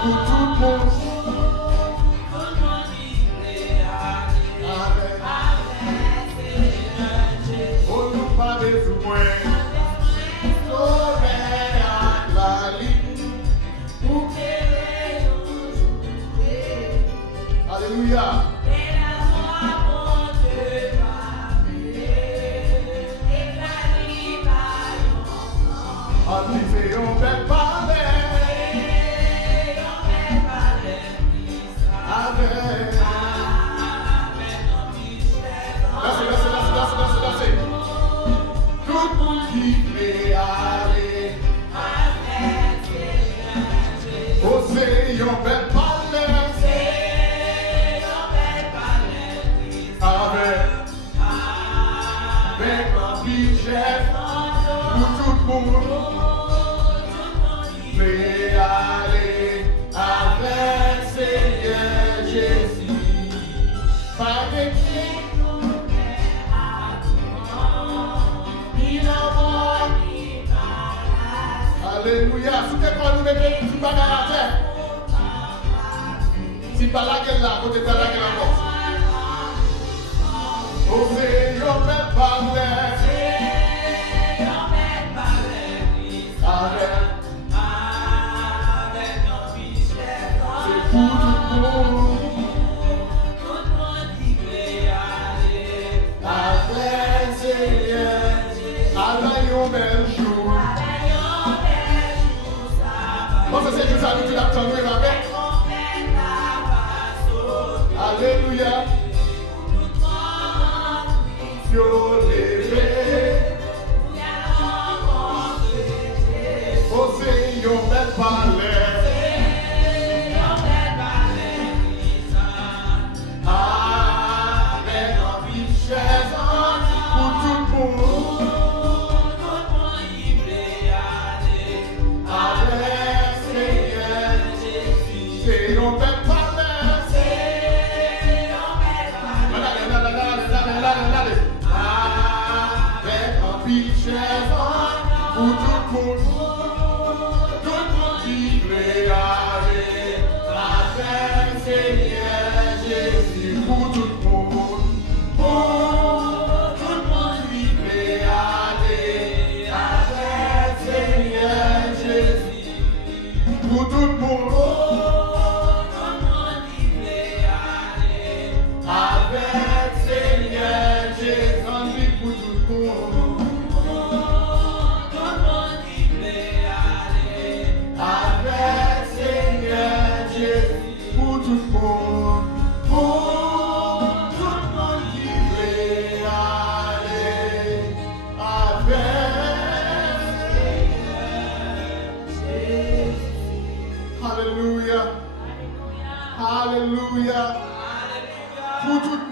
pour tout le monde. Oh, nous pas besoin. Alléluia. On dit c'est un bel palais. Avec. Dansez. Tout le monde qui veut aller. Oh, c'est un bel palais. Avec un budget pour tout le monde. Mais aller avec Seigneur Jésus. Pas de Alléluia. Si tu es nous mettre une petite bagarre à terre. Si pas la gueule là, côté de la gueule encore. Oh, c'est un bel palais. Avec un budget. C'est pour tout le monde qui veut aller avec Seigneur Jésus. Avec un bel jour. Bon, c'est que ça nous dit d'attendre avec. Alléluia. Oh, c'est un bel palais. Avec un richesse pour tout le monde. Avec Seigneur Jésus. C'est un bel palais. Avec un richesse pour tout le monde. Seigneur Jésus, pour tout le monde, qui veut aller avec Seigneur Jésus, pour tout le monde, qui veut aller avec Seigneur Jésus, pour tout le monde, qui veut aller avec Seigneur Jésus. Pour tout le monde qui veut aller avec Jésus. Alléluia. Alléluia. Pour tout le monde.